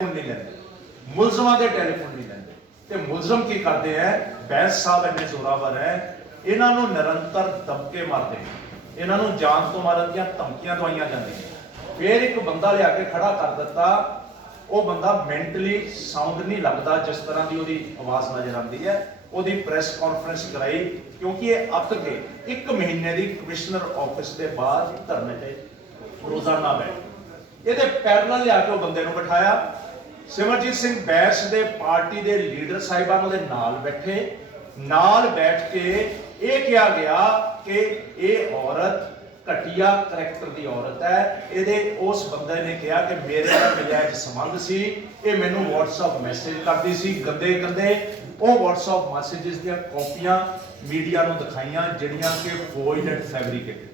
नहीं लेंदे, मुलजमां दे टेलीफोन नहीं लेंदे ते मुलजम की करते हैं। बैंस साहब इन्ने जोरावर है, इन्हां नूं निरंतर दबके मारते हैं, इन्हां नूं जान तो मारन दी धमकियां दवाइयां जांदियां। फिर एक बंदा लिया के खड़ा कर दिता, वो बंदा मैंटली साउंड नहीं लगता, जिस तरह की उसकी आवाज़ नजर आती है। ਉਹਦੀ ਪ੍ਰੈਸ ਕਾਨਫਰੰਸ कराई क्योंकि ये ਅੱਕ के एक महीने की कमिश्नर ऑफिस के बाहर धरने ते रोजाना बैठ ये पैरल लिया के बंदे को बिठाया। सिमरजीत सिंह बैस दे पार्टी के लीडर साहिबान दे नाल बैठे, नाल बैठ के ये कहा गया कि ये औरत घटिया करैक्टर की औरत है। ये उस बंदे ने कहा कि मेरे नाल नजायज संबंध सी, ये मैनू व्हाट्सएप मैसेज करती सी गंदे गंदे। वो व्हाट्सएप मैसेजेस दी कॉपियां मीडिया को दिखाइयां जिहड़ियां कि फोइड एंड फैब्रिकेटेड।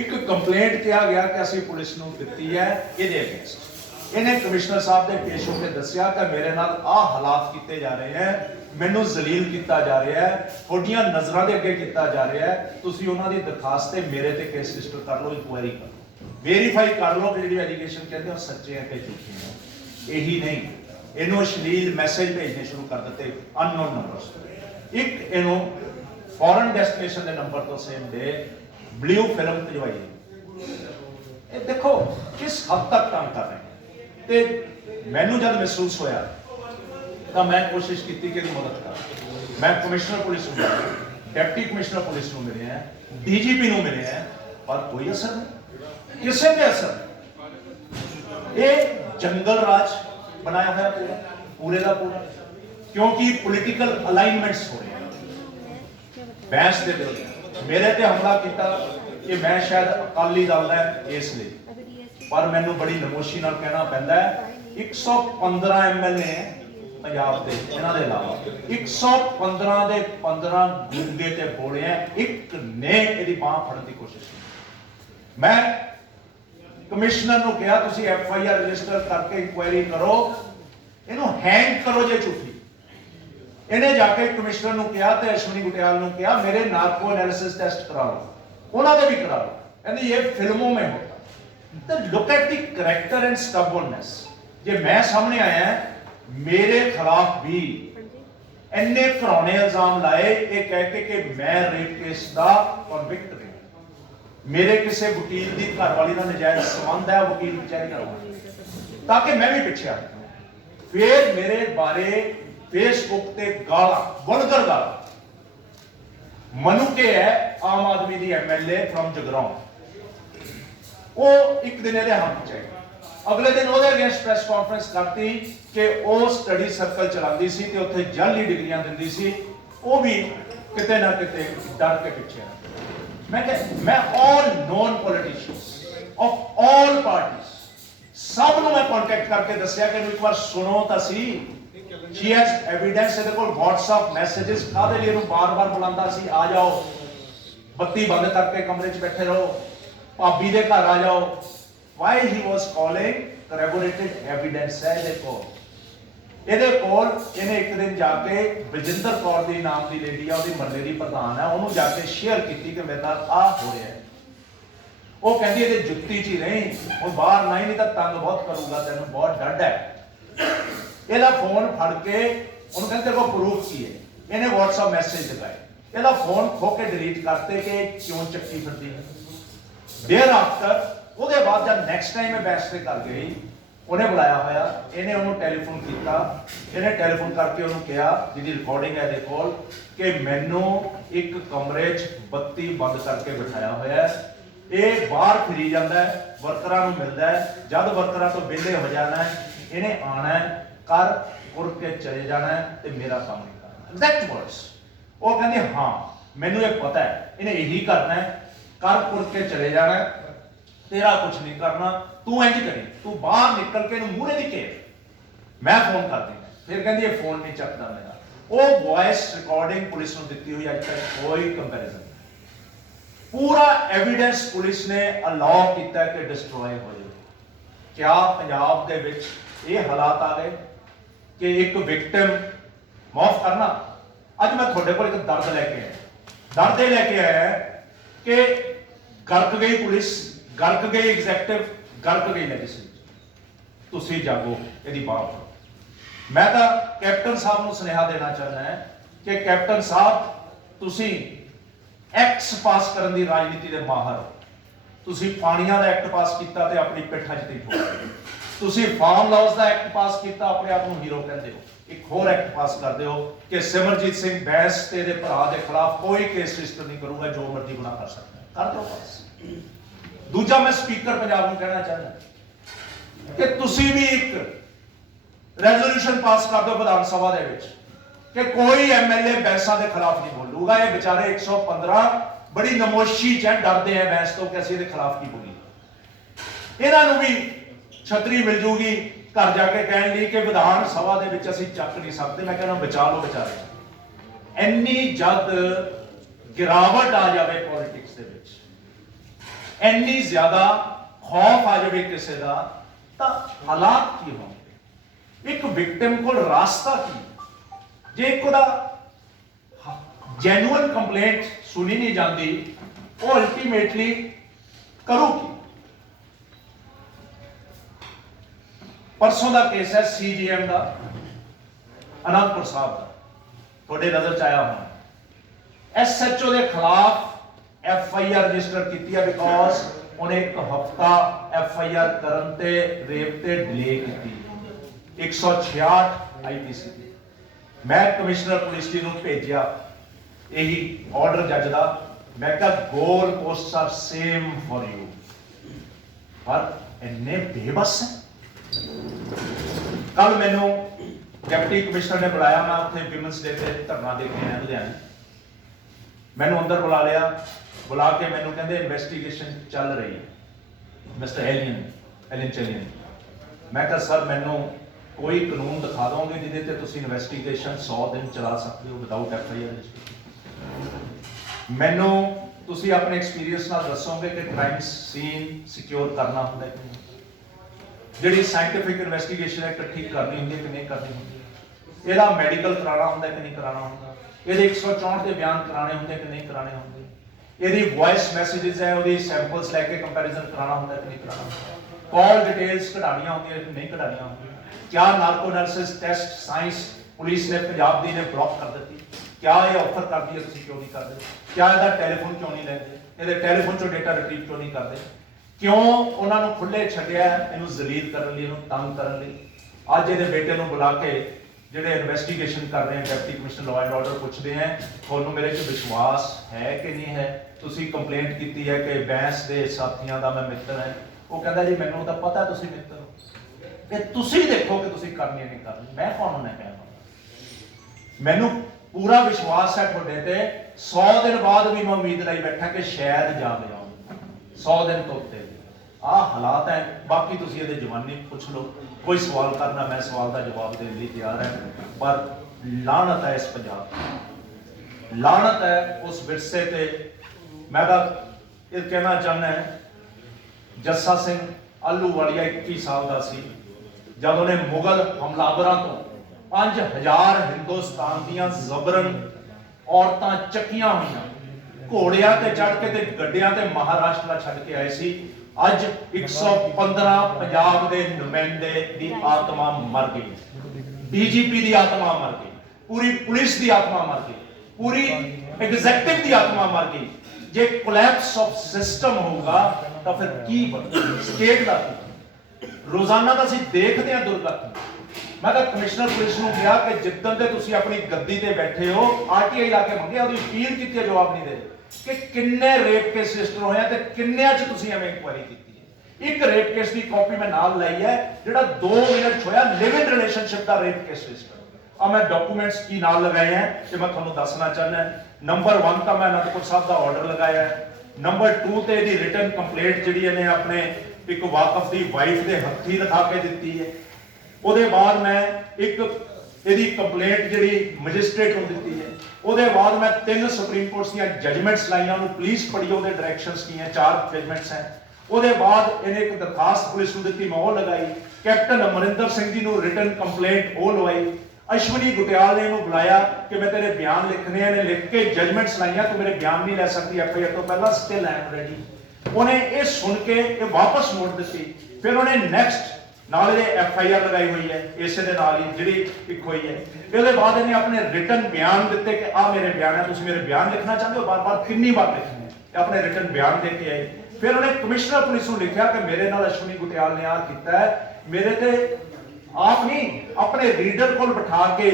एक कंप्लेंट किया गया कि असीं पुलिस नूं दित्ती है इहदे अगेंस्ट। इन्हें कमिश्नर साहब ने पेश होकर दस्सिया कि मेरे नाल आ हालात किए जा रहे हैं, मैनू जलील किया जा रहा है, थोड़ियां नज़रां दे अगे किया जा रहा है। तुसीं उन्हां दी दरखास्त ते मेरे ते केस रजिस्टर कर लो, इंक्वायरी कर लो, वेरीफाई कर लो कि जिहड़ी एलीगेशन कहते हैं सच्चे हैं कि झूठे हैं। यही नहीं, इन्हों अश्लील मैसेज भेजने शुरू कर दिते अननोन नंबर्स। एक इन्हों फॉरेन डेस्टिनेशन के नंबर तो सेम डे ब्लू फिल्म भिजवाई। देखो किस हद तक काम कर रहे हैं। ते मैनू जब महसूस होया तो मैं कोशिश की कि मदद कर। मैं कमिश्नर पुलिस को मिले, डिप्टी कमिश्नर पुलिस को मिले हैं, डीजीपी को मिले हैं, पर कोई असर नहीं, किसी पे असर नहीं। ये जंगल राज बनाया हुआ पूरे का पूरा, क्योंकि पॉलिटिकल अलाइनमेंट्स हो रहे हैं। बैंस के विरोध मेरे ते हमला किया कि मैं शायद अकाली दल है इसलिए, पर मैनू बड़ी नमोशी नाल कहना पैंदा है 115 MLA पंजाब के, इन्हां दे अलावा 115 दे 15 गूंगे ते बोले हैं, एक ने इहदी बांह फड़न की कोशिश की। मैं कमिश्नर को कहा तुसी FIR रजिस्टर करके इंक्वायरी करो, इन्हों हैंग करो जे झूठी। इन्हें जाके कमिश्नर को कहा तो अश्विनी गुटियाल को कहा मेरे नार्को एनालिसिस टेस्ट करा लो, उन्होंने भी करा लो, कहते ये फिल्मों में होता। तो look at the character and stubbornness. जे मैं सामने आया मेरे खिलाफ भी इन्ने घरौने इल्जाम लाए ये कह के कि मैं रेप केस का कन्विक्ट रहा, मेरे किसी वकील की घरवाली का नजायज संबंध है, वकील कचहरी करवा ताकि मैं भी पिछे आ। फिर मेरे बारे फेसबुक ते गाला वल्गर गाला मनु के है आम आदमी की MLA फ्रॉम जगराओं, वो एक दिन ये हम चाहिए। अगले दिन वो अगेंस्ट प्रेस कॉन्फ्रेंस करती कि वो स्टडी सर्कल चलाती सी ते उत्थे जाली डिग्रियां दिंदी सी, वो भी किते ना किते डर के पिछे। मैं all non politicians of all parties सब नु मैं कांटेक्ट करके दस्सिया कि एक बार सुनो तो सी। शी हैज एविडेंस, ਇਹਦੇ ਕੋਲ WhatsApp मैसेजेस कादे लिए बार-बार बुलांदा सी आ जाओ, बत्ती बंद करके कमरे च बैठे रहो, भाभी दे घर आ जाओ। Why he was calling corroborated evidence है ਇਹਦੇ ਕੋਲ। ਇਹਨੇ ਇੱਕ ਦਿਨ ਜਾके ਬਲਜਿੰਦਰ ਕੌਰ ਦੀ ਨਾਮ ਦੀ ਲੇਡੀ ਆ, ਉਹਦੀ ਮਹੱਲੇ ਦੀ ਪ੍ਰਧਾਨ ਹੈ, ਉਹਨੂੰ ਜਾके ਸ਼ੇਅਰ ਕੀਤੀ ਕਿ ਮੇਰੇ ਨਾਲ ਆ ਹੋ ਰਿਹਾ ਹੈ। ਉਹ ਕਹਿੰਦੀ ਇਹਦੇ ਜੁੱਤੀ 'ਚ ਹੀ ਨਹੀਂ, ਹੁਣ ਬਾਹਰ ਨਹੀਂ ਤਾਂ ਤੰਗ ਬਹੁਤ ਕਰੂਗਾ, ਤੈਨੂੰ ਬਹੁਤ ਡਰ ਹੈ। ਇਹਦਾ ਫੋਨ ਫੜ ਕੇ ਉਹਨੂੰ ਕਹਿੰਦੇ ਤੇਰੇ ਕੋਲ ਪ੍ਰੂਫ ਕੀ ਹੈ, ਇਹਨੇ WhatsApp ਮੈਸੇਜ ਦਿਖਾਏ, ਇਹਦਾ ਫੋਨ ਖੋ ਕੇ ਡਿਲੀਟ ਕਰਤੇ ਕਿ ਕਿਉਂ ਚੱਕੀ ਫਿਰਦੀ ਹੈ। देर आफ्टर ਉਹਦੇ ਬਾਅਦ ਜਦ ਨੈਕਸਟ ਟਾਈਮ ਇਹ ਬੈਸ ਤੇ ਕਰ ਗਈ, ਉਹਨੇ ਬੁਲਾਇਆ ਹੋਇਆ, ਇਹਨੇ ਉਹਨੂੰ ਟੈਲੀਫੋਨ ਕੀਤਾ, ਇਹਨੇ ਟੈਲੀਫੋਨ ਕਰਕੇ ਉਹਨੂੰ ਕਿਹਾ ਜਿਹਦੀ ਰਿਕਾਰਡਿੰਗ ਹੈ ਇਹਦੇ ਕੋਲ ਕਿ ਮੈਨੂੰ ਇੱਕ ਕਮਰੇ 'ਚ ਬੱਤੀ ਬੰਦ ਕਰਕੇ ਬਿਠਾਇਆ ਹੋਇਆ ਹੈ, ਇਹ ਬਾਹਰ ਫਿਰੀ ਜਾਂਦਾ ਹੈ, ਵਰਕਰਾਂ ਨੂੰ ਮਿਲਦਾ ਹੈ, ਜਦ ਵਰਕਰਾਂ ਤੋਂ ਵਿਹਲੇ ਹੋ ਜਾਣਾ ਹੈ ਇਹਨੇ ਆਣਾ ਹੈ, कर उड़ के चले जाना है ते मेरा काम नहीं करना। Exact words. वो कहते हाँ मैनू ये पता है इन्हें यही करना है, कर उड़ के चले जाना है, तेरा कुछ नहीं करना, तू इंज करी, तू बाहर निकल के मूहरे दी घेर, मैं फोन कर देना। फिर कहती ये फोन नहीं चकता मेरा। वो वॉइस रिकॉर्डिंग पुलिस को दी हुई अज तक कोई कंपैरिजन नहीं। पूरा एविडेंस पुलिस ने अलाउ किया कि डिस्ट्रॉय हो जाए। क्या पंजाब दे विच ये हालात आ गए कि एक विक्टिम माफ करना। अज मैं थोड़े को एक दर्द लैके आया, दर्द ये लैके आया कि गर्क गई पुलिस, गर्क गई एग्जैक्टिव, गर्क गई लेजिस्लेचर। ਤੁਸੀਂ ਜਾਗੋ, ਇਹਦੀ ਬਾਹ ਫੜੋ। ਮੈਂ ਤਾਂ ਕੈਪਟਨ ਸਾਹਿਬ ਨੂੰ ਸੁਨੇਹਾ ਦੇਣਾ ਚਾਹੁੰਦਾ ਹਾਂ ਕਿ ਕੈਪਟਨ ਸਾਹਿਬ, ਤੁਸੀਂ ਐਕਟਸ ਪਾਸ ਕਰਨ ਦੀ ਰਾਜਨੀਤੀ ਦੇ ਮਾਹਰ ਹੋ। ਤੁਸੀਂ ਪਾਣੀਆਂ ਦਾ ਐਕਟ ਪਾਸ ਕੀਤਾ ਤੇ ਆਪਣੀ ਪਿੱਠਾਂ 'ਚ ਤੇ ਠੋਕਿਆ। ਤੁਸੀਂ ਫਾਰਮ ਲਾਅਸ ਦਾ ਐਕਟ ਪਾਸ ਕੀਤਾ, ਆਪਣੇ ਆਪ ਨੂੰ ਹੀਰੋ ਕਹਿੰਦੇ ਹੋ। ਇੱਕ ਹੋਰ ਐਕਟ ਪਾਸ ਕਰਦੇ ਹੋ ਕਿ ਸਿਮਰਜੀਤ ਸਿੰਘ ਬੈਂਸ ਤੇ ਇਹਦੇ ਭਰਾ ਦੇ ਖਿਲਾਫ ਕੋਈ ਕੇਸ ਰਜਿਸਟਰ ਨਹੀਂ ਕਰੂਗਾ, ਜੋ ਮਰਜ਼ੀ ਗੁਨਾਹ ਕਰ ਸਕਦਾ, ਕਰ ਦਿਓ ਪਾਸ। ਦੂਜਾ, ਮੈਂ ਸਪੀਕਰ ਪੰਜਾਬ ਨੂੰ ਕਹਿਣਾ ਚਾਹੁੰਦਾ ਕਿ ਤੁਸੀਂ ਵੀ ਇੱਕ ਰੈਜ਼ੋਲੂਸ਼ਨ ਪਾਸ ਕਰ ਦਿਓ ਵਿਧਾਨ ਸਭਾ ਦੇ ਵਿੱਚ ਕਿ ਕੋਈ ਐਮਐਲਏ ਬੈਂਸਾਂ ਦੇ ਖਿਲਾਫ ਨਹੀਂ ਬੋਲੂਗਾ। ਇਹ ਵਿਚਾਰੇ 115 ਬੜੀ ਨਮੋਸ਼ੀ ਚ ਡਰਦੇ ਆ ਬੈਂਸ ਤੋਂ ਕਿ ਅਸੀਂ ਇਹਦੇ ਖਿਲਾਫ ਕੀ ਬੋਲੀਏ। ਇਹਨਾਂ ਨੂੰ ਵੀ ਛਤਰੀ ਮਿਲ ਜੂਗੀ ਘਰ ਜਾ ਕੇ ਕਹਿਣ ਲਈ ਕਿ ਵਿਧਾਨ ਸਭਾ ਦੇ ਵਿੱਚ ਅਸੀਂ ਚੱਕ ਨਹੀਂ ਸਕਦੇ। ਮੈਂ ਕਹਿੰਦਾ ਬਚਾ ਲਓ ਵਿਚਾਰੇ। ਇੰਨੀ ਜਦ ਗਿਰਾਵਟ ਆ ਜਾਵੇ ਪੋਲਿਟਿਕਸ ਦੇ ਵਿੱਚ, ਇੰਨੀ ਜ਼ਿਆਦਾ ਖੌਫ ਆ ਜਾਵੇ ਕਿਸੇ ਦਾ, ਤਾਂ ਹਾਲਾਤ ਕੀ ਹੋਣਗੇ? ਇੱਕ ਵਿਕਟਿਮ ਕੋਲ ਰਾਸਤਾ ਕੀ? ਜੇ ਇੱਕ ਉਹਦਾ ਜੈਨੂਅਨ ਕੰਪਲੇਂਟ ਸੁਣੀ ਨਹੀਂ ਜਾਂਦੀ, ਉਹ ਅਲਟੀਮੇਟਲੀ ਕਰੂ ਕੀ? ਪਰਸੋਂ ਦਾ ਕੇਸ ਹੈ ਸੀਜੀਐਮ ਦਾ, ਅਨੰਦਪੁਰ ਸਾਹਿਬ ਦਾ, ਤੁਹਾਡੇ ਨਜ਼ਰ ਚ ਆਇਆ ਹੋਣਾ। ਐਸਐਚਓ ਦੇ ਖਿਲਾਫ ਐਫਆਈਆਰ ਰਜਿਸਟਰ ਕੀਤੀ ਹੈ ਬਿਕੋਜ਼ ਉਹਨੇ ਇੱਕ ਹਫਤਾ ਐਫਆਈਆਰ ਕਰਨ ਤੇ ਰੇਪ ਤੇ ਡਿਲੇ ਕੀਤੀ। 166 ਆਈਪੀਸੀ ਦੀ। ਮੈਂ ਕਮਿਸ਼ਨਰ ਪੁਲਿਸ ਜੀ ਨੂੰ ਭੇਜਿਆ ਇਹੀ ਆਰਡਰ ਜੱਜ ਦਾ। ਮੈਂ ਕਿਹਾ goal posts are same for you, ਪਰ ਇੰਨੇ ਬੇਬਸ ਹੈ। ਕੱਲ ਮੈਨੂੰ ਡਿਪਟੀ ਕਮਿਸ਼ਨਰ ਨੇ ਬੁਲਾਇਆ, ਮੈਂ ਉੱਥੇ ਵਿਮਨਸ ਡੇ ਤੇ ਧਰਨਾ ਦੇ ਕੇ ਆਇਆ ਲੁਧਿਆਣੇ। ਮੈਨੂੰ ਅੰਦਰ ਬੁਲਾ ਲਿਆ, ਬੁਲਾ ਕੇ ਮੈਨੂੰ ਕਹਿੰਦੇ ਇਨਵੈਸਟੀਗੇਸ਼ਨ ਚੱਲ ਰਹੀ ਹੈ ਮਿਸਟਰ ਐਲੀਨ ਚਲੀਅਨ। ਮੈਂ ਕਿਹਾ ਸਰ, ਮੈਨੂੰ ਕੋਈ ਕਾਨੂੰਨ ਦਿਖਾ ਦੋਗੇ ਜਿਹਦੇ ਤੇ ਤੁਸੀਂ ਇਨਵੈਸਟੀਗੇਸ਼ਨ 100 ਦਿਨ ਚਲਾ ਸਕਦੇ ਹੋ ਵਿਦਆਊਟ ਐਫਆਈਆਰ? ਮੈਨੂੰ ਤੁਸੀਂ ਆਪਣੇ ਐਕਸਪੀਰੀਅੰਸ ਨਾਲ ਦੱਸੋਗੇ ਕਿ ਕ੍ਰਾਈਮ ਸੀਨ ਸਿਕਿਉਰ ਕਰਨਾ ਹੁੰਦਾ ਕਿ ਨਹੀਂ? ਜਿਹੜੀ ਸਾਇੰਟੀਫਿਕ ਇਨਵੈਸਟੀਗੇਸ਼ਨ ਹੈ ਇਕੱਠੀ ਕਰਨੀ ਹੁੰਦੀ ਹੈ ਕਿ ਨਹੀਂ ਕਰਨੀ ਹੁੰਦੀ? ਇਹਦਾ ਮੈਡੀਕਲ ਕਰਾਉਣਾ ਹੁੰਦਾ ਕਿ ਨਹੀਂ ਕਰਾਉਣਾ ਹੁੰਦਾ? ਇਹਦੇ 164 ਦੇ ਬਿਆਨ ਕਰਾਣੇ ਹੁੰਦੇ ਕਿ ਨਹੀਂ ਕਰਾਣੇ ਹੁੰਦੇ? ਇਹਦੀ ਵੌਇਸ ਮੈਸੇजेस ਹੈ, ਉਹਦੀ ਸੈਂਪਲਸ ਲੈ ਕੇ ਕੰਪੈਰੀਜ਼ਨ ਕਰਾਉਣਾ ਹੁੰਦਾ ਕਿ ਨਹੀਂ ਕਰਾਉਣਾ ਹੁੰਦਾ? ਕਾਲ ਡਿਟੇਲਸ ਕਢਾਉਣੀਆਂ ਹੁੰਦੀਆਂ ਕਿ ਨਹੀਂ ਕਢਾਉਣੀਆਂ ਹੁੰਦੀਆਂ? क्या narco analysis test science police ने पंजाब दी ने ब्लॉक कर दी? क्या ये ऑफर कर दी है, तुसी क्यों नहीं करते? क्या ਇਹਦਾ ਟੈਲੀਫੋਨ ਕਿਉਂ ਨਹੀਂ ਲੈਂਦੇ? ਇਹਦੇ ਟੈਲੀਫੋਨ ਚੋਂ ਡਾਟਾ ਰਿਟਰੀਵ ਕਿਉਂ ਨਹੀਂ ਕਰਦੇ? ਕਿਉਂ ਉਹਨਾਂ ਨੂੰ ਖੁੱਲੇ ਛੱਡਿਆ ਇਹਨੂੰ ਜ਼ਲੀਲ ਕਰਨ ਲਈ, ਇਹਨੂੰ ਤੰਗ ਕਰਨ ਲਈ? ਅੱਜ ਇਹਦੇ ਬੇਟੇ ਨੂੰ ਬੁਲਾ ਕੇ ਜਿਹੜੇ ਇਨਵੈਸਟੀਗੇਸ਼ਨ ਕਰ ਰਹੇ ਹਨ deputy commissioner law and order ਪੁੱਛਦੇ ਆ ਤੁਹਾਨੂੰ ਮੇਰੇ 'ਚ ਵਿਸ਼ਵਾਸ ਹੈ ਕਿ ਨਹੀਂ ਹੈ? ਤੁਸੀਂ ਕੰਪਲੇਂਟ ਕੀਤੀ ਹੈ ਕਿ ਬੈਂਸ ਦੇ ਸਾਥੀਆਂ ਦਾ ਮੈਂ ਮਿੱਤਰ ਹਾਂ। ਉਹ ਕਹਿੰਦਾ ਜੀ ਮੈਨੂੰ ਤਾਂ ਪਤਾ ਤੁਸੀਂ ਮਿੱਤਰ ਹੋ, ਕਿ ਤੁਸੀਂ ਦੇਖੋ ਕਿ ਤੁਸੀਂ ਕਰਨੀ ਹੈ ਨਹੀਂ ਕਰਨੀ। ਮੈਂ ਕੌਣ ਨਾ ਕਹਿ ਪਾਉਂਦਾ। ਮੈਨੂੰ ਪੂਰਾ ਵਿਸ਼ਵਾਸ ਹੈ ਤੁਹਾਡੇ ਤੇ। 100 ਦਿਨ ਬਾਅਦ ਵੀ ਮੈਂ ਉਮੀਦ ਲਈ ਬੈਠਾ ਕਿ ਸ਼ਾਇਦ ਜਾ ਜਾਵਾਂ। 100 ਦਿਨ ਤੋਂ ਉੱਤੇ ਆਹ ਹਾਲਾਤ ਹੈ। ਬਾਕੀ ਤੁਸੀਂ ਇਹਦੇ ਜਵਾਨੀ ਪੁੱਛ ਲਓ, ਕੋਈ ਸਵਾਲ ਕਰਨਾ, ਮੈਂ ਸਵਾਲ ਦਾ ਜਵਾਬ ਦੇਣ ਲਈ ਤਿਆਰ ਹਾਂ। ਪਰ ਲਾਹਨਤ ਹੈ ਇਸ ਪੰਜਾਬ ਤੇ, ਲਾਹਨਤ ਹੈ ਉਸ ਵਿਰਸੇ ਤੇ। ਮੈਂ ਤਾਂ ਇਹ ਕਹਿਣਾ ਚਾਹੁੰਦਾ ਜੱਸਾ ਸਿੰਘ ਆਲੂਵਾਲੀਆ 21 ਸਾਲ ਦਾ ਸੀ ਜਦ ਉਹਨੇ ਮੁਗਲ ਹਮਲਾਵਰਾਂ ਤੋਂ 5000 ਹਿੰਦੁਸਤਾਨ ਦੀਆਂ ਜ਼ਬਰਨ ਔਰਤਾਂ ਚੱਕੀਆਂ ਹੋਈਆਂ ਘੋੜਿਆਂ ਤੇ ਚੜ੍ਹ ਕੇ ਤੇ ਗੱਡਿਆਂ ਤੇ ਮਹਾਰਾਸ਼ਟਰ ਛੱਡ ਕੇ ਆਏ ਸੀ। ਅੱਜ 115 ਪੰਜਾਬ ਦੇ ਨੁਮਾਇੰਦੇ ਦੀ ਆਤਮਾ ਮਰ ਗਈ, ਡੀਜੀਪੀ ਦੀ ਆਤਮਾ ਮਰ ਗਈ, ਪੂਰੀ ਪੁਲਿਸ ਦੀ ਆਤਮਾ ਮਰ ਗਈ, ਪੂਰੀ ਐਗਜ਼ੈਕਟਿਵ ਦੀ ਆਤਮਾ ਮਰ ਗਈ। ਜੇ ਕੋਲੈਪਸ ਆਫ ਸਿਸਟਮ ਹੋਊਗਾ ਤਾਂ ਫਿਰ ਕੀ ਬਣੇਗਾ ਸਟੇਟ ਦਾ? ਰੋਜ਼ਾਨਾ ਤਾਂ ਅਸੀਂ ਦੇਖਦੇ ਹਾਂ ਦੁਰਘਟਨਾ। ਮੈਂ ਤਾਂ ਕਮਿਸ਼ਨਰ ਪੁਲਿਸ ਨੂੰ ਕਿਹਾ ਕਿ ਜਿੱਦਣ ਤੇ ਤੁਸੀਂ ਆਪਣੀ ਗੱਦੀ ਤੇ ਬੈਠੇ ਹੋ, ਆਰਟੀਆਈ ਲਾ ਕੇ ਮੰਗਿਆ, ਉਹਦੀ ਅਪੀਲ ਕੀਤੀ, ਜਵਾਬ ਨਹੀਂ ਦੇ ਕਿ ਕਿੰਨੇ ਰੇਪ ਕੇਸ ਰਜਿਸਟਰ ਹੋਏ ਆ ਤੇ ਕਿੰਨਿਆਂ 'ਚ ਤੁਸੀਂ ਐਵੇਂ ਇਨਕੁਆਇਰੀ ਕੀਤੀ ਹੈ। ਇੱਕ ਰੇਪ ਕੇਸ ਦੀ ਕਾਪੀ ਮੈਂ ਨਾਲ ਲਈ ਹੈ ਜਿਹੜਾ 2 ਮਿੰਟ ਹੋਇਆ, ਲਿਵ ਇਨ ਰਿਲੇਸ਼ਨਸ਼ਿਪ ਦਾ ਰੇਪ ਕੇਸ ਰਜਿਸਟਰ। ਆ ਮੈਂ ਡਾਕੂਮੈਂਟਸ ਕੀ ਨਾਲ ਲਗਾਏ ਹੈ ਤੇ ਮੈਂ ਤੁਹਾਨੂੰ ਦੱਸਣਾ ਚਾਹੁੰਦਾ। ਨੰਬਰ 1 ਤਾਂ ਮੈਂ ਅਨੰਦਪੁਰ ਸਾਹਿਬ ਦਾ ਆਰਡਰ ਲਗਾਇਆ ਹੈ। ਨੰਬਰ 2 ਤੇ ਇਹਦੀ ਰਿਟਨ ਕੰਪਲੇਂਟ ਜਿਹੜੀ ਇਹਨੇ ਆਪਣੇ ਇੱਕ ਵਾਕਫ ਦੀ ਵਾਈਫ ਦੇ ਹੱਥੀ ਲਿਖਾ ਕੇ ਦਿੱਤੀ ਹੈ। ਉਹਦੇ ਬਾਅਦ ਮੈਂ ਇੱਕ ਇਹਦੀ ਕੰਪਲੇਂਟ ਜਿਹੜੀ ਮੈਜਿਸਟ੍ਰੇਟ ਨੂੰ ਦਿੱਤੀ ਹੈ। ਉਹਦੇ ਬਾਅਦ ਮੈਂ 3 ਸੁਪਰੀਮ ਕੋਰਟ ਦੀਆਂ ਜਜਮੈਂਟਸ ਲਾਈਆਂ, ਉਹਨੂੰ ਪਲੀਜ਼ ਪੜ੍ਹਿਓ, ਉਹਦੇ ਡਾਇਰੈਕਸ਼ਨਸ ਕੀ ਹੈ, 4 ਜਜਮੈਂਟਸ ਹੈ। ਉਹਦੇ ਬਾਅਦ ਇਹਨੇ ਇੱਕ ਦਰਖਾਸਤ ਪੁਲਿਸ ਨੂੰ ਦਿੱਤੀ, ਮੈਂ ਉਹ ਲਗਾਈ। ਕੈਪਟਨ ਅਮਰਿੰਦਰ ਸਿੰਘ ਜੀ ਨੂੰ ਰਿਟਨ ਕੰਪਲੇਂਟ ਉਹ ਲਵਾਈ। ਅਸ਼ਵਨੀ ਗੁਟਿਆਲ ਨੇ ਇਹਨੂੰ ਬੁਲਾਇਆ ਕਿ ਮੈਂ ਤੇਰੇ ਬਿਆਨ ਲਿਖਣੇ ਆ, ਨੇ ਲਿਖ ਕੇ ਜਜਮੈਂਟਸ ਲਾਈਆਂ, ਤੂੰ ਮੇਰੇ ਬਿਆਨ ਨਹੀਂ ਲੈ ਸਕਦੀ ਐਫਆਈਆਰ ਤੋਂ ਪਹਿਲਾਂ, ਸਟਿਲ ਆਈ ਐਮ ਰੈਡੀ। ਉਹਨੇ ਇਹ ਸੁਣ ਕੇ ਇਹ ਵਾਪਸ ਮੋੜ ਦਿੱਤੀ। ਫਿਰ ਉਹਨੇ ਨੈਕਸਟ ਨਾਲ ਇਹ FIR ਲਗਾਈ ਹੋਈ ਹੈ ਇਸੇ ਦੇ ਨਾਲ ਹੀ ਜਿਹੜੀ ਇੱਕ ਹੋਈ ਹੈ। ਇਹਦੇ ਬਾਅਦ ਇਹਨੇ ਆਪਣੇ ਰਿਟਨ ਬਿਆਨ ਦਿੱਤੇ ਕਿ ਆ ਮੇਰੇ ਬਿਆਨ ਹੈ, ਤੁਸੀਂ ਮੇਰੇ ਬਿਆਨ ਲਿਖਣਾ ਚਾਹੁੰਦੇ ਹੋ, ਬਾਰ-ਬਾਰ ਕਿੰਨੀ ਵਾਰ ਲਿਖਣੇ ਹੈ। ਇਹ ਆਪਣੇ ਰਿਟਨ ਬਿਆਨ ਦੇ ਕੇ ਆਏ। ਫਿਰ ਉਹਨੇ ਕਮਿਸ਼ਨਰ ਪੁਲਿਸ ਨੂੰ ਲਿਖਿਆ ਕਿ ਮੇਰੇ ਨਾਲ ਅਸ਼ਵਨੀ ਗੁਟਿਆਲ ਨੇ ਆ ਕੀਤਾ ਹੈ, ਮੇਰੇ ਤੇ ਆਪ ਨਹੀਂ ਆਪਣੇ ਰੀਡਰ ਕੋਲ ਬਿਠਾ ਕੇ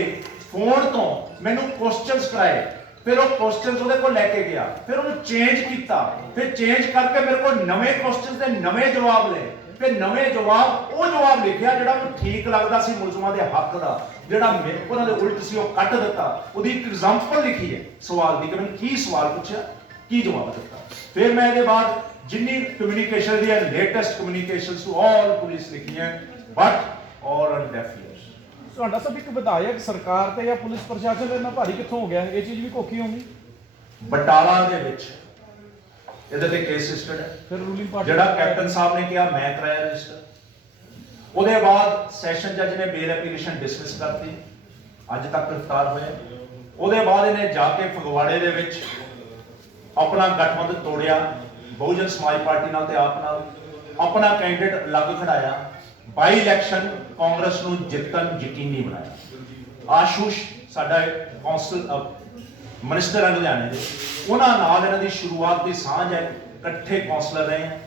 ਫੋਨ ਤੋਂ ਮੈਨੂੰ ਕੁਐਸਚਨਸ ਕਰਾਏ। ਫਿਰ ਉਹ ਕੁਐਸਚਨਸ ਉਹਦੇ ਕੋਲ ਲੈ ਕੇ ਗਿਆ, ਫਿਰ ਉਹਨੂੰ ਚੇਂਜ ਕੀਤਾ, ਫਿਰ ਚੇਂਜ ਕਰਕੇ ਮੇਰੇ ਕੋਲ ਨਵੇਂ ਕੁਐਸਚਨਸ ਦੇ ਨਵੇਂ ਜਵਾਬ ਲਏ, ਫਿਰ ਨਵੇਂ ਜਵਾਬ ਉਹ ਜਵਾਬ ਲਿਖਿਆ ਜਿਹੜਾ ਉਹਨੂੰ ਠੀਕ ਲੱਗਦਾ ਸੀ ਮੁਲਜ਼ਮਾਂ ਦੇ ਹੱਕ ਦਾ, ਜਿਹੜਾ ਉਹਨਾਂ ਦੇ ਉਲਟ ਸੀ ਉਹ ਕੱਟ ਦਿੱਤਾ। ਉਹਦੀ ਇੱਕ ਐਗਜ਼ਾਮਪਲ ਲਿਖੀ ਹੈ ਸਵਾਲ ਦੀ ਕਿ ਮੈਨੂੰ ਕੀ ਸਵਾਲ ਪੁੱਛਿਆ, ਕੀ ਜਵਾਬ ਦਿੱਤਾ। ਫਿਰ ਮੈਂ ਇਹਦੇ ਬਾਅਦ ਜਿੰਨੀ ਕਮਿਊਨੀਕੇਸ਼ਨ ਦੀ latest communications to all police ਲਿਖੀਆਂ, but or on deaf ears. ਤੁਹਾਡਾ ਸਭ ਇੱਕ ਵਿਧਾਇਕ ਸਰਕਾਰ ਤੇ ਜਾਂ ਪੁਲਿਸ ਪ੍ਰਸ਼ਾਸਨ ਦੇ ਨਾਲ ਭਾਰੀ ਕਿੱਥੋਂ ਹੋ ਗਿਆ? ਇਹ ਚੀਜ਼ ਵੀ ਕੋਖੀ ਹੋਣੀ। ਬਟਾਲਾ ਦੇ ਵਿੱਚ ਇਹਦੇ ਤੇ ਕੇਸ ਰਜਿਸਟਰਡ ਹੈ। ਫਿਰ ਰੂਲਿੰਗ ਪਾਰਟੀ ਜਿਹੜਾ ਕੈਪਟਨ ਸਾਹਿਬ ਨੇ ਕਿਹਾ ਮੈਂ ਕਰਾਇਆ ਰਜਿਸਟਰ। ਉਹਦੇ ਬਾਅਦ ਸੈਸ਼ਨ ਜੱਜ ਨੇ ਬੇਲ ਐਪਲੀਕੇਸ਼ਨ ਡਿਸਮਿਸ ਕਰਤੀ, ਅੱਜ ਤੱਕ ਗ੍ਰਿਫਤਾਰ ਹੋਇਆ। ਉਹਦੇ ਬਾਅਦ ਇਹਨੇ ਜਾ ਕੇ ਫਗਵਾੜੇ ਦੇ ਵਿੱਚ ਆਪਣਾ ਗਠਬੰਧਨ ਤੋੜਿਆ ਬਹੁਜਨ ਸਮਾਜ ਪਾਰਟੀ ਨਾਲ ਤੇ ਆਪ ਨਾਲ, ਆਪਣਾ ਕੈਂਡੀਡੇਟ ਅਲੱਗ ਖੜਾਇਆ, ਬਾਈ ਇਲੈਕਸ਼ਨ ਕਾਂਗਰਸ ਨੂੰ ਜਿੱਤਣ ਯਕੀਨੀ ਬਣਾਇਆ। ਆਸ਼ੂਸ਼ ਸਾਡਾ ਕੌਂਸਲ ਮਿਨਿਸਟਰ ਹੈ ਲੁਧਿਆਣੇ ਦੇ, ਉਹਨਾਂ ਨਾਲ ਇਹਨਾਂ ਦੀ ਸ਼ੁਰੂਆਤ ਦੀ ਸਾਂਝ ਹੈ, ਇਕੱਠੇ ਕੌਂਸਲਰ ਰਹੇ ਹੈ।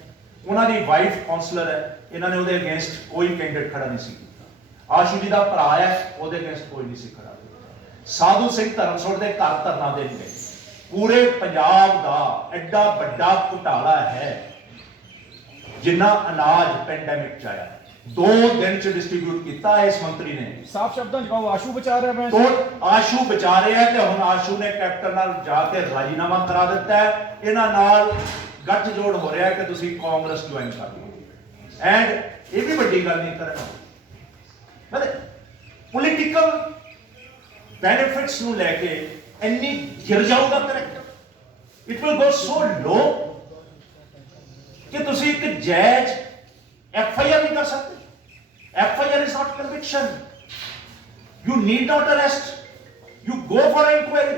ਉਹਨਾਂ ਦੀ ਵਾਈਫ ਕੌਂਸਲਰ ਹੈ, ਇਹਨਾਂ ਨੇ ਉਹਦੇ ਅਗੇਂਸਟ ਕੋਈ ਕੈਂਡੀਡੇਟ ਖੜਾ ਨਹੀਂ ਸੀ ਕੀਤਾ। ਆਸ਼ੂ ਜੀ ਦਾ ਭਰਾ ਹੈ, ਉਹਦੇ ਅਗੇਂਸਟ ਕੋਈ ਨਹੀਂ ਸੀ ਖੜਾ ਕੀਤਾ। ਸਾਧੂ ਸਿੰਘ ਧਰਮਸੋਤ ਦੇ ਘਰ ਧਰਨਾ ਦੇਣ ਗਏ। ਪੂਰੇ ਪੰਜਾਬ ਦਾ ਐਡਾ ਵੱਡਾ ਘੁਟਾਲਾ ਹੈ, ਜਿੰਨਾ ਅਨਾਜ ਪੈਂਡੈਮਿਕ ਚ ਆਇਆ 2 ਦਿਨ ਚ ਡਿਸਟ੍ਰੀਬਿਊਟ ਕੀਤਾ ਇਸ ਮੰਤਰੀ ਨੇ। ਸਾਫ਼ ਸ਼ਬਦਾਂ ਚ ਕਹੋ ਆਸ਼ੂ ਬਚਾ ਰਿਹਾ ਮੈਂ। ਤੋਂ ਆਸ਼ੂ ਬਚਾ ਰਿਹਾ ਤੇ ਹੁਣ ਆਸ਼ੂ ਨੇ ਕੈਪਟਨ ਨਾਲ ਜਾ ਕੇ ਰਾਜੀਨਾਮਾ ਕਰਾ ਦਿੱਤਾ ਹੈ। ਇਹਨਾਂ ਨਾਲ ਗੱਠ ਜੋੜ ਹੋ ਰਿਹਾ ਕਿ ਤੁਸੀਂ ਕਾਂਗਰਸ ਜੁਆਇਨ ਕਰ ਲਓ। ਐਂਡ ਇਹ ਵੀ ਵੱਡੀ ਗੱਲ ਨਹੀਂ ਕਰਨਾ, ਮਤਲਬ ਪੋਲੀਟੀਕਲ ਬੈਨੀਫਿਟਸ ਨੂੰ ਲੈ ਕੇ ਇੰਨੀ ਗਿਰ ਜਾਊਗਾ ਕਰੈਕਟਰ, ਇਟ ਵਿਲ ਗੋ ਸੋ ਲੋ ਕਿ ਤੁਸੀਂ ਇੱਕ ਜੈਜ FIR ਨਹੀਂ ਕਰ ਸਕਦੇ। FIR is not conviction. You need not arrest. You go for an inquiry.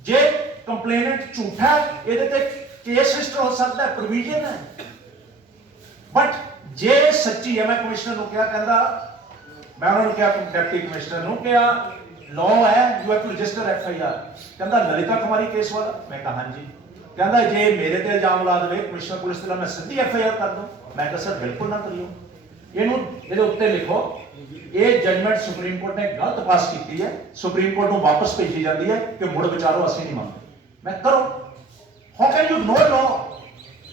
ਜੇ ਕੰਪਲੇਨੈਂਟ ਝੂਠਾ ਇਹਦੇ ਤੇ ਕੇਸ ਰਜਿਸਟਰ ਹੋ ਸਕਦਾ ਹੈ, ਪ੍ਰੋਵੀਜ਼ਨ ਹੈ। ਬਟ ਜੇ ਸੱਚੀ ਹੈ, ਮੈਂ ਕਮਿਸ਼ਨਰ ਨੂੰ ਕਿਹਾ, ਕਹਿੰਦਾ ਮੈਂ ਉਹਨਾਂ ਨੂੰ ਕਿਹਾ ਡਿਪਟੀ ਕਮਿਸ਼ਨਰ ਨੂੰ ਕਿਹਾ ਲਾਅ ਹੈ you have to register FIR। ਕਹਿੰਦਾ ਲਲਿਤਾ ਕੁਮਾਰੀ ਕੇਸ ਵਾਲਾ, ਮੈਂ ਕਿਹਾ ਹਾਂਜੀ। ਕਹਿੰਦਾ ਜੇ ਮੇਰੇ ਤੇ ਇਲਜ਼ਾਮ ਲਾ ਦੇਵੇ ਕਮਿਸ਼ਨਰ ਪੁਲਿਸ ਤੇ, ਮੈਂ ਸਿੱਧੀ FIR ਕਰ ਦੂੰ। ਮੈਂ ਕਿਹਾ ਸਰ ਬਿਲਕੁਲ ਨਾ ਕਰਿਓ, ਇਹਨੂੰ ਇਹਦੇ ਉੱਤੇ ਲਿਖੋ ਇਹ ਜਜਮੈਂਟ ਸੁਪਰੀਮ ਕੋਰਟ ਨੇ ਗਲਤ ਪਾਸ ਕੀਤੀ ਹੈ, ਸੁਪਰੀਮ ਕੋਰਟ ਨੂੰ ਵਾਪਸ ਭੇਜੀ ਜਾਂਦੀ ਹੈ ਕਿ ਮੁੜ ਵਿਚਾਰੋ, ਅਸੀਂ ਨਹੀਂ ਮੰਨਦੇ। ਮੈਂ ਕਰੋ। How can you ignore law?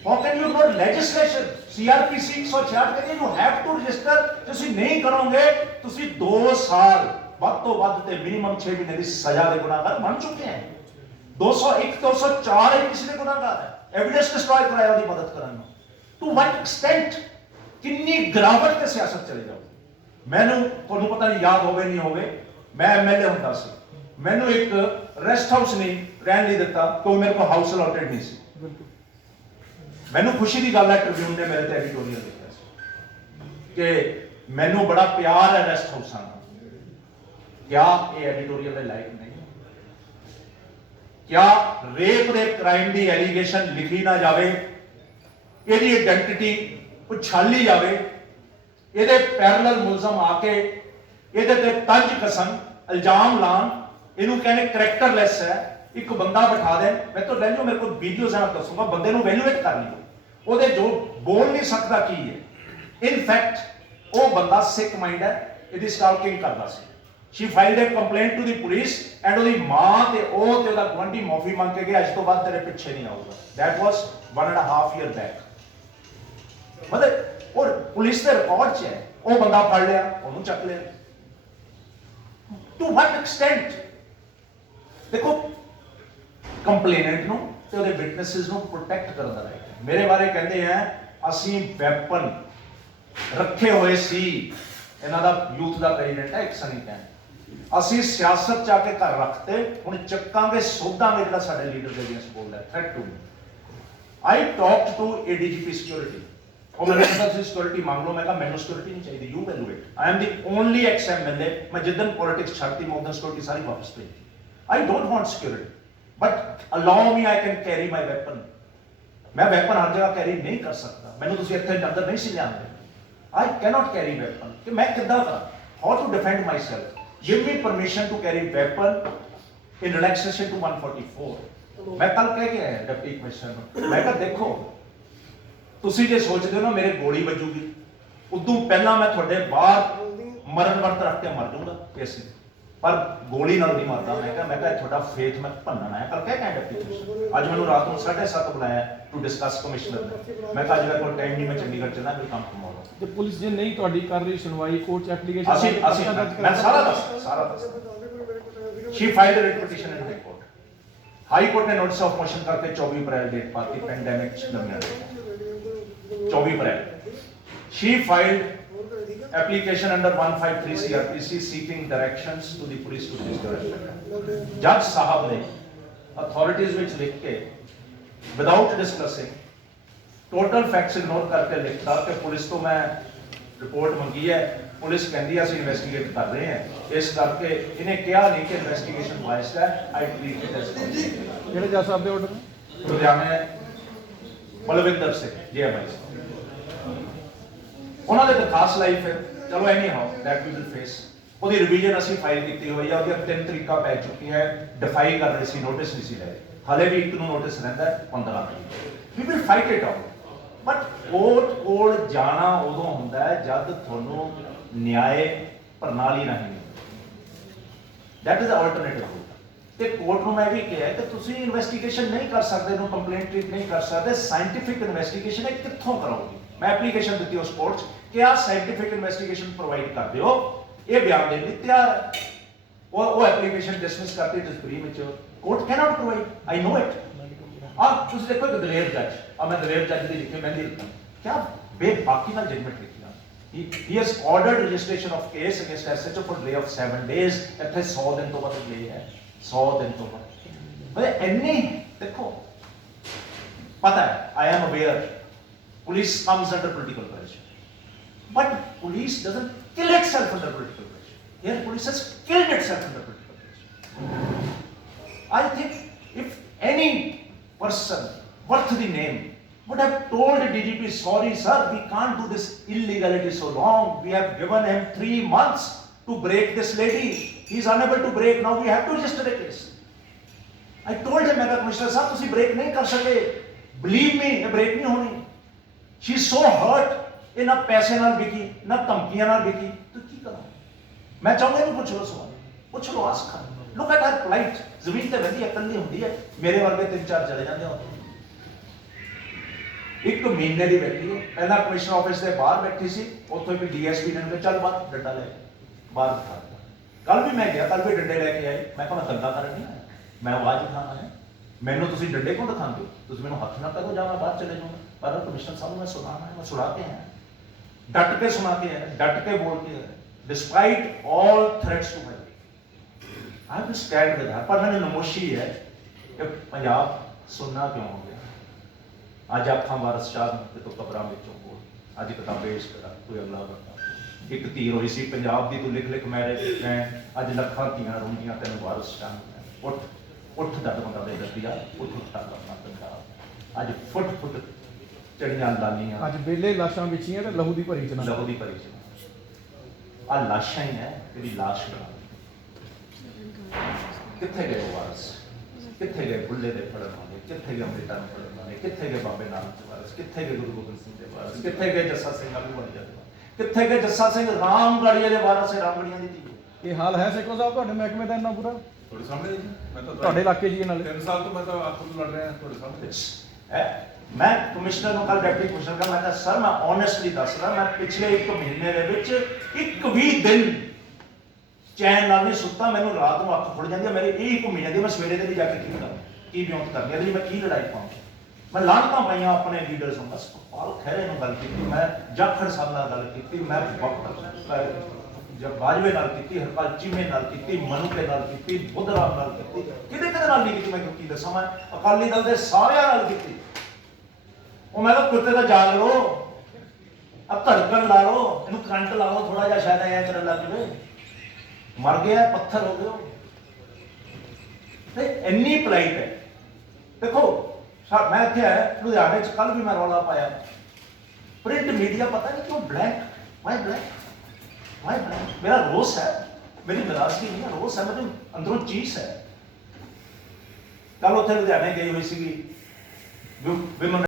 How can you ignore legislation? CRPC 166 ਕਹਿੰਦੀ ਯੂ ਹੈਵ ਟੂ ਰਜਿਸਟਰ। ਤੁਸੀਂ ਨਹੀਂ ਕਰੋਗੇ, ਤੁਸੀਂ 2 ਸਾਲ ਵੱਧ ਤੋਂ ਵੱਧ ਤੇ ਮਿਨੀਮਮ 6 ਮਹੀਨੇ ਦੀ ਸਜ਼ਾ ਦੇ ਗੁਨਾਹਗਾਰ ਬਣ ਚੁੱਕੇ ਹਨ। 201 204 ਕਿਸੇ ਦੇ ਗੁਨਾਹਗਾਰ ਹੈ, ਐਵੀਡੈਂਸ ਡਿਸਟਰੋਏ ਕਰਾਇਆ ਉਹਦੀ ਮਦਦ ਕਰਨ ਨੂੰ। To what extent? ਕਿੰਨੀ ਗਿਰਾਵਟ ਤੇ ਸਿਆਸਤ ਚਲੇ ਜਾਓ। ਮੈਨੂੰ ਤੁਹਾਨੂੰ ਪਤਾ ਨਹੀਂ ਯਾਦ ਹੋਵੇ ਨਹੀਂ ਹੋਵੇ, ਮੈਂ MLA ਹੁੰਦਾ ਸੀ, ਮੈਨੂੰ ਇੱਕ ਰੈਸਟ ਹਾਊਸ ਨਹੀਂ ਰਹਿਣ ਲਈ ਦਿੱਤਾ ਕਿਉਂਕਿ ਮੇਰੇ ਕੋਲ ਹਾਊਸ ਅਲਾਟਡ ਨਹੀਂ ਸੀ। ਮੈਨੂੰ ਖੁਸ਼ੀ ਦੀ ਗੱਲ ਹੈ ਟ੍ਰਿਬਿਊਨ ਨੇ ਮੇਰੇ ਤੇ ਐਡੀਟੋਰੀਅਲ ਲਿਖਿਆ ਸੀ ਕਿ ਮੈਨੂੰ ਬੜਾ ਪਿਆਰ ਹੈ ਰੈਸਟ ਹਾਊਸਾਂ ਨਾਲ। ਕਿਆ ਇਹ ਐਡੀਟੋਰੀਅਲ ਦੇ ਲਾਇਕ ਨਹੀਂ? ਕਿਆ ਰੇਪ ਦੇ ਕ੍ਰਾਈਮ ਦੀ ਐਲੀਗੇਸ਼ਨ ਲਿਖੀ ਨਾ ਜਾਵੇ, ਇਹਦੀ ਆਇਡੈਂਟੀਟੀ ਉਛਾਲੀ ਜਾਵੇ, ਇਹਦੇ ਪੈਰਲਲ ਮੁਲਜ਼ਮ ਆ ਕੇ ਇਹਦੇ ਤੇ ਤੰਜ ਕਸਨ ਇਲਜ਼ਾਮ ਲਾਣ, ਇਹਨੂੰ ਕਹਿੰਦੇ ਕਰੈਕਟਰਲੈਸ ਹੈ। ਇੱਕ ਬੰਦਾ ਬਿਠਾ ਦੇ, ਮੈਂ ਤਾਂ ਲੈ ਲਿਓ, ਮੇਰੇ ਕੋਲ ਵੀਡੀਓਜ਼ ਆ, ਦੱਸੂਗਾ, ਬੰਦੇ ਨੂੰ ਵੈਲੂਏਟ ਕਰ ਲਿਓ, ਉਹਦੇ ਜੋ ਬੋਲ ਨਹੀਂ ਸਕਦਾ ਕੀ ਹੈ। ਇਨਫੈਕਟ ਉਹ ਬੰਦਾ ਸਿਕ ਮਾਈਂਡ ਹੈ, ਇਹਦੀ ਸਟਾਲਕਿੰਗ ਕਰਦਾ ਸੀ। She filed a complaint to the police and ਉਹਦੀ ਮਾਂ ਤੇ ਉਹ ਤੇ ਉਹਦਾ ਗੁਆਂਢੀ ਮਾਫੀ ਮੰਗ ਕੇ ਗਿਆ, ਅੱਜ ਤੋਂ ਬਾਅਦ ਤੇਰੇ ਪਿੱਛੇ ਨਹੀਂ ਆਊਗਾ। That was 1.5 year back। ਮਤਲਬ ਉਹ ਪੁਲਿਸ ਦੇ ਰਿਕਾਰਡ 'ਚ ਹੈ, ਉਹ ਬੰਦਾ ਫੜ ਲਿਆ, ਉਹਨੂੰ ਚੱਕ ਲਿਆ। To what extent? ਦੇਖੋ ਕੰਪਲੇਨੈਂਟ ਨੂੰ ਤੇ ਉਹਦੇ ਵਿਟਨੈਸਸ ਨੂੰ ਪ੍ਰੋਟੈਕਟ ਕਰਨ ਦਾ ਰਾਈਟ ਹੈ। ਮੇਰੇ ਬਾਰੇ ਕਹਿੰਦੇ ਆ ਅਸੀਂ ਵੈਪਨ ਰੱਖੇ ਹੋਏ ਸੀ, ਇਹਨਾਂ ਦਾ ਯੂਥ ਦਾ ਪ੍ਰੈਜ਼ੀਡੈਂਟ ਹੈ ਇੱਕ ਸਨੀ ਕੈਨ, ਅਸੀਂ ਸਿਆਸਤ ਚ ਆ ਕੇ ਘਰ ਰੱਖਤੇ, ਹੁਣ ਚੱਕਾਂਗੇ ਸੋਧਾਂਗੇ ਜਿਹੜਾ ਸਾਡੇ ਲੀਡਰ ਦੇ ਅਗੇਂਸਟ ਬੋਲਦਾ threat to me. I talked to ADGP security, ਉਹ ਮੈਨੂੰ ਕਹਿੰਦਾ ਤੁਸੀਂ ਸਿਕਿਉਰਿਟੀ ਮੰਗ ਲਓ। ਮੈਂ ਕਿਹਾ ਮੈਨੂੰ ਸਿਕਿਉਰਿਟੀ ਨਹੀਂ ਚਾਹੀਦੀ, you ਵੈਲੂਏਟ। I am the only X MLA, ਮੈਂ ਜਿੱਦਨ ਪੋਲਿਟਿਕਸ ਛੱਡਤੀ ਮੈਂ ਉਦੋਂ ਸਿਕਿਉਰਿਟੀ ਸਾਰੀ ਵਾਪਸ ਭੇਜੀ। I don't want security but allow me, I can carry my weapon. ਮੈਂ ਵੈਪਨ ਹਰ ਜਗ੍ਹਾ ਕੈਰੀ ਨਹੀਂ ਕਰ ਸਕਦਾ, ਮੈਨੂੰ ਤੁਸੀਂ ਇੱਥੇ ਅੰਦਰ ਨਹੀਂ ਸੀ ਲਿਆਉਂਦੇ। I cannot carry weapon. कि मैं कितना करा? How to defend myself? Give me permission to carry weapon in relaxation to 144. मैं कल कह के आया डिप्टी कमिश्नर ਨੂੰ ਮੈਂ ਕਿਹਾ ਦੇਖੋ ਤੁਸੀਂ ਜੇ ਸੋਚਦੇ ਹੋ ਨਾ ਮੇਰੇ ਗੋਲੀ ਵੱਜੂਗੀ ਉਦੋਂ ਪਹਿਲਾਂ ਮੈਂ ਤੁਹਾਡੇ ਬਾਹਰ ਮਰਨ ਵਰਤ ਰੱਖ ਕੇ ਮਰ ਜਾਊਂਗਾ ਇਸ ਪਰ ਗੋਲੀ ਨਾਲ ਨਹੀਂ ਮਰਦਾ ਮੈਂ ਕਿਹਾ ਤੁਹਾਡਾ ਫੇਥ ਮੈਂ ਭੰਨਣਾ ਹੈ ਕੱਲ ਕਹਿ ਕੇ ਡਿਪਟੀ ਕਮਿਸ਼ਨਰ ਅੱਜ ਮੈਨੂੰ ਰਾਤ ਨੂੰ 7:30 ਬੁਲਾਇਆ ਟੂ ਡਿਸਕਸ ਕਮਿਸ਼ਨਰ ਮੈਂ ਕਿਹਾ ਅੱਜ ਮੇਰੇ ਕੋਲ ਟਾਈਮ ਨਹੀਂ ਮੈਂ ਚੰਡੀਗੜ੍ਹ ਚੱਲਣਾ ਕੋਈ ਕੰਮ ਕਮਾਉਣਾ ਤੇ ਪੁਲਿਸ ਜੇ ਨਹੀਂ ਤੁਹਾਡੀ ਕਰ ਰਹੀ ਸੁਣਵਾਈ ਕੋਰਟ ਚ ਐਪਲੀਕੇਸ਼ਨ ਅਸੀਂ ਮੈਂ ਸਾਰਾ ਦੱਸ she filed a writ petition in high court high court ने नोटिस ऑफ मोशन करके 24 अप्रैल डेट पाती पेंडेमिक दरमियान 24 अप्रैल she filed application under 153 CRPC seeking directions to the police to this direction जज साहब ने authorities which लिख के without discussing total facts ignore करके लिखता कि पुलिस तो मैं रिपोर्ट मंगी है पुलिस कहती है ਅਸੀਂ ਇਨਵੈਸਟੀਗੇਟ ਕਰ ਰਹੇ ਹਾਂ ਇਸ ਕਰਕੇ ਇਹਨੇ ਕਿਹਾ ਨਹੀਂ ਕਿ ਇਨਵੈਸਟੀਗੇਸ਼ਨ ਵਾਇਸਡ ਹੈ ਆਈ ਟ੍ਰੀਟ ਇਟ ਐਸ ਕਿਹੜੇ ਜੱਜ ਸਾਹਿਬ ਦੇ ਆਰਡਰ ਨੇ ਲੁਧਿਆਣੇ ਬਲਵਿੰਦਰ ਸਿੰਘ ਜੇਐਮਆਈ ਉਹਨਾਂ ਦੇ ਦਰਖਾਸਤ ਲਾਈ ਫਿਰ ਚਲੋ ਐਨੀ ਹਾਓ ਦੈਟ ਵੀ ਵਿਲ ਫੇਸ ਉਹਦੀ ਰਿਵੀਜ਼ਨ ਅਸੀਂ ਫਾਈਲ ਕੀਤੀ ਹੋਈ ਆ ਉਹਦੀਆਂ 3 ਤਰੀਕਾ ਪੈ ਚੁੱਕੀਆਂ ਡਿਫਾਈ ਕਰ ਰਹੇ ਸੀ ਨੋਟਿਸ ਨਹੀਂ ਸੀ ਲੈ ਹਾਲੇ ਵੀ ਇੱਕ ਨੂੰ ਨੋਟਿਸ ਰਹਿੰਦਾ 15 we will fight it out but court ਕੋਲ ਜਾਣਾ ਉਦੋਂ ਹੁੰਦਾ ਹੈ ਜਦ ਤੁਹਾਨੂੰ ਨਿਆਏ ਪ੍ਰਣਾਲੀ ਰਾਹੀਂ ਦੈਟ ਇਜ਼ ਆਲਟਰਨੇਟਿਵ ਤੇ ਕੋਰਟ ਨੂੰ ਮੈਂ ਵੀ ਕਿਹਾ ਕਿ ਤੁਸੀਂ ਇਨਵੈਸਟੀਗੇਸ਼ਨ ਨਹੀਂ ਕਰ ਸਕਦੇ ਨੂੰ ਕੰਪਲੇਂਟ ਟ੍ਰੀਟ ਨਹੀਂ ਕਰ ਸਕਦੇ ਸਾਇੰਟੀਫਿਕ ਇਨਵੈਸਟੀਗੇਸ਼ਨ ਹੈ ਕਿੱਥੋਂ ਕਰੋਗੇ ਮੈਂ ਐਪਲੀਕੇਸ਼ਨ ਦਿੱਤੀ ਉਸ ਕੋਰਟ 'ਚ ਕਿ ਆਹ ਸਾਇੰਟੀਫਿਕ ਇਨਵੈਸਟੀਗੇਸ਼ਨ ਪ੍ਰੋਵਾਈਡ ਕਰ ਦਿਓ ਇਹ ਬਿਆਨ ਦੇਣ ਲਈ ਤਿਆਰ ਹੈ ਉਹ ਐਪਲੀਕੇਸ਼ਨ ਡਿਸਮਿਸ ਕਰਤੀ it is premature court cannot provide I know it आप ਤੁਸੀਂ ਦੇਖੋ ਕਿ ਦਲੇਰ ਜੱਜ ਮੈਂ ਦਲੇਰ ਜੱਜ ਦੀ ਲਿਖੀ ਮੈਂ ਲਿਖਦਾ क्या ਬੇਬਾਕੀ ਨਾਲ ਜਜਮੈਂਟ ਲਿਖੀ he has ordered registration of case against SHO for delay of 7 days ਇੱਥੇ 100 ਦਿਨ ਤੋਂ ਵੱਧ delay ਹੈ 100 ਦਿਨ ਤੋਂ ਵੱਧ ਮਤਲਬ ਇੰਨੀ ਦੇਖੋ ਪਤਾ ਹੈ I am aware police comes under political pressure but police doesn't kill itself under political pressure here police has killed itself under political pressure I think if any person worth the name would have told DGP, sorry sir, we can't do this illegality so long. We have given him 3 months to break this lady. He is unable to break. Now we have to register a case. I told him, Commissioner sir, तुसी break नहीं कर सके. Believe me, ये break नहीं होनी. She is so hurt. ये ना पैसे नाल बिकी, ना धमकियां नाल बिकी. तो की करा? मैं चाहूंगा नहीं पूछ लो सवाल. पूछ लो ask her. Look at her plight. ਜ਼ਮੀਨ ਤੇ ਬੰਦੀ ਇਕੱਲੀ ਹੁੰਦੀ ਹੈ ਮੇਰੇ ਵਰਗੇ 3-4 ਚਲੇ ਜਾਂਦੇ ਹੁੰਦੇ ਇੱਕ ਮਹੀਨੇ ਦੀ ਬੈਠੀ ਹੈ ਪਹਿਲਾਂ ਕਮਿਸ਼ਨਰ ਆਫਿਸ ਦੇ ਬਾਹਰ ਬੈਠੀ ਸੀ ਉੱਥੋਂ ਵੀ ਡੀਐਸਪੀ ਨੇ ਕਿਹਾ ਚੱਲ ਬਾਹਰ ਡੰਡਾ ਲੈ ਬਾਹਰ ਬਿਠਾ ਕੱਲ ਵੀ ਮੈਂ ਗਿਆ ਕੱਲ ਵੀ ਡੰਡੇ ਲੈ ਕੇ ਆਏ ਮੈਂ ਕਿਹਾ ਮੈਂ ਦੰਗਾ ਕਰਨ ਨਹੀਂ ਆਇਆ ਮੈਂ ਆਵਾਜ਼ ਉਠਾਉਣਾ ਹੈ ਮੈਨੂੰ ਤੁਸੀਂ ਡੰਡੇ ਕਿਉਂ ਦਿਖਾਉਂਦੇ ਹੋ ਤੁਸੀਂ ਮੈਨੂੰ ਹੱਥ ਨਾ ਕਰੋ ਜਾਂ ਮੈਂ ਬਾਹਰ ਚਲੇ ਜਾਊਂਗਾ ਪਰ ਕਮਿਸ਼ਨਰ ਸਾਹਿਬ ਨੂੰ ਮੈਂ ਸੁਣਾਉਣਾ ਹੈ ਮੈਂ ਸੁਣਾ ਕੇ ਆਇਆ ਡਟ ਕੇ ਸੁਣਾ ਕੇ ਆਇਆ ਡਟ ਕੇ ਬੋਲ ਕੇ ਆਇਆ despite all threats to my I am scared with her पर मैंने नमोशी है कि पंजाब सुनना क्यों हो गया आज आखा वारस शाह तो कबरां विचों बोल आज किताब पेश करा कोई अगला बता एक तीर हुई सी पंजाब दी तू लिख लिख मैं अज लखां धीआं रोंदियां तैनूं वारस शाह उठ दर्द बंदा दे दतिया उठ तक अपना पंजाब अज फुट फुट चढ़ियां लालियां ਅੱਜ ਬੇਲੇ ਲਾਸ਼ਾਂ ਵਿਚੀਆਂ ਤੇ ਲਹੂ ਦੀ ਭਰੀ ਚ ਨਾ लहू दी भरी च आ लाशां ही है तेरी लाश बना किथे गए वारस किथे गए बुल्ले दे फड़न वाले किथे गए अमृता दे फड़न वाले किथे गए बाबे नानक दे वारस किथे गए गुरु गोबिंद सिंह दे वारस किथे गए जस्सा सिंह अभी बन जाते किथे गए जस्सा सिंह रामगढ़िया दे वारस है रामगढ़िया दी धी ਇਹ ਹਾਲ ਹੈ ਸੇਖੋ ਸਾਹਿਬ ਤੁਹਾਡੇ ਮਹਿਕਮੇ ਦਾ ਇੰਨਾ ਬੁਰਾ ਤੁਹਾਡੇ ਸਾਹਮਣੇ ਜੀ ਮੈਂ ਤਾਂ ਤੁਹਾਡੇ ਇਲਾਕੇ ਜੀ ਨਾਲੇ 3 ਸਾਲ ਤੋਂ ਮੈਂ ਤਾਂ ਆਪ ਨੂੰ ਲੜ ਰਿਹਾ ਤੁਹਾਡੇ ਸਾਹਮਣੇ मैं कमिश्नर ਨੂੰ ਕੱਲ ਡਿਪਟੀ ਕਮਿਸ਼ਨਰ का मैं कहा सर मैं ऑनेस्टली दस रहा मैं पिछले 1 महीने ਦੇ ਵਿੱਚ ਇੱਕ ਵੀ ਦਿਨ ਚੈਨ ਨਾਲ ਨਹੀਂ ਸੁੱਤਾ ਮੈਨੂੰ ਰਾਤ ਨੂੰ ਅੱਖ ਖੁੱਲ ਜਾਂਦੀ ਹੈ ਮੇਰੀ ਇਹ ਘੁੰਮੀ ਜਾਂਦੀ ਮੈਂ ਸਵੇਰੇ ਦੇ ਵੀ ਜਾ ਕੇ ਕੀ ਕਰਾਂ ਕੀ ਬਿਆਨ ਕਰਨੀ ਹੈ ਮੈਂ ਕੀ ਲੜਾਈ ਪਾਵਾਂ ਮੈਂ ਲਾਂਘਤਾ ਪਾਈਆਂ ਆਪਣੇ ਲੀਡਰਸ ਨੂੰ ਬਸ ਪਾਲ ਖੈਰੇ ਨੂੰ ਗੱਲ ਕੀਤੀ ਮੈਂ ਜਾਖੜ ਸਾਹਿਬ ਨਾਲ ਗੱਲ ਕੀਤੀ ਮੈਂ ਵਕਤ ਜਬ ਬਾਜਵੇ ਨਾਲ ਕੀਤੀ ਹਰਪਾਲ ਚੀਮੇ ਨਾਲ ਕੀਤੀ ਮਨੂਕੇ ਨਾਲ ਕੀਤੀ ਬੁੱਧਰਾਮ ਨਾਲ ਕੀਤੀ ਕਿਹਦੇ ਨਾਲ ਨਹੀਂ ਕੀਤੀ ਮੈਂ ਕੀ ਦੱਸਾਂ ਮੈਂ ਅਕਾਲੀ ਦਲ ਦੇ ਸਾਰਿਆਂ ਨਾਲ ਕੀਤੀ ਉਹ ਮੈਂ ਕਿਹਾ ਕੁੱਤੇ ਦਾ ਜਾਗ ਲੋ ਆ ਧੜਕਣ ਲਾ ਲੋ ਇਹਨੂੰ ਕਰੰਟ ਲਾ ਲੋ ਥੋੜਾ ਜਿਹਾ ਸ਼ਾਇਦ ਐ ਕਰਨ ਲੱਗ ਜਵੇ मर गया पत्थर हो गए इन्नी पलाइट है देखो मैं इतने आया लुधियाने कल भी मैं रौला पाया प्रिंट मीडिया पता नहीं क्यों ब्लैंक वाई ब्लैक मेरा रोष है, मेरी नाराजगी नहीं है, रोष है, मेरे अंदरों चीज है। कल उत्थे लुधियाने गई हुई सी विमन